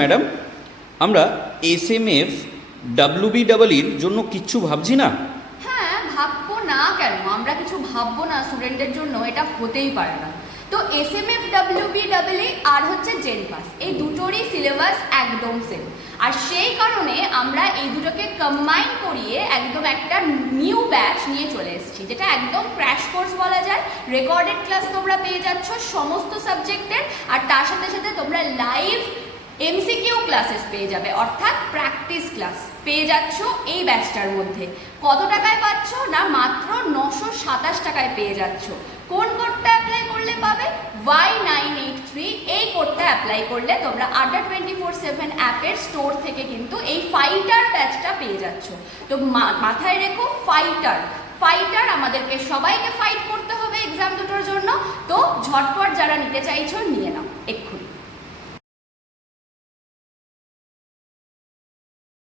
Madam, আমরা S M F WB ডাবলির জন্য কিচ্ছু ভাবছি না? হ্যাঁ ভাববো না কেন? আমরা কিছু ভাববো না স্টুডেন্টদের জন্য, এটা হতেই পারে না। তো S M F, W B ডাবলই আর হচ্ছে জেন পাস। এই দুটোরই সিলেবাস একদম সেম আর সেই কারণে আমরা এই দুটোকে কম্বাইন করিয়ে একদম একটা নিউ ব্যাচ নিয়ে চলে এসেছি, যেটা একদম ক্র্যাশ কোর্স বলা যায়। রেকর্ডেড ক্লাস তোমরা পেয়ে যাচ্ছ সমস্ত সাবজেক্টের আর তার সাথে সাথে তোমরা লাইভ এমসিকিউ ক্লাসেস পেয়ে যাবে, অর্থাৎ প্র্যাকটিস ক্লাস পেয়ে যাচ্ছ এই ব্যাচটার মধ্যে। কত টাকায় পাচ্ছ না মাত্র নশো সাতাশ টাকায় পেয়ে যাচ্ছ? কোন কোডটা অ্যাপ্লাই করলে পাবে? ওয়াই নাইন এইট থ্রি এই কোডটা অ্যাপ্লাই করলে তোমরা আড্ডা টোয়েন্টি ফোর সেভেন অ্যাপের স্টোর থেকে কিন্তু এই ফাইটার ব্যাচটা পেয়ে যাচ্ছ। তো মাথায় রেখো ফাইটার ফাইটার আমাদেরকে সবাইকে ফাইট করতে হবে এক্সাম দুটোর জন্য। তো ঝটপট যারা নিতে চাইছো, নিয়ে নাও, এক্ষুনি।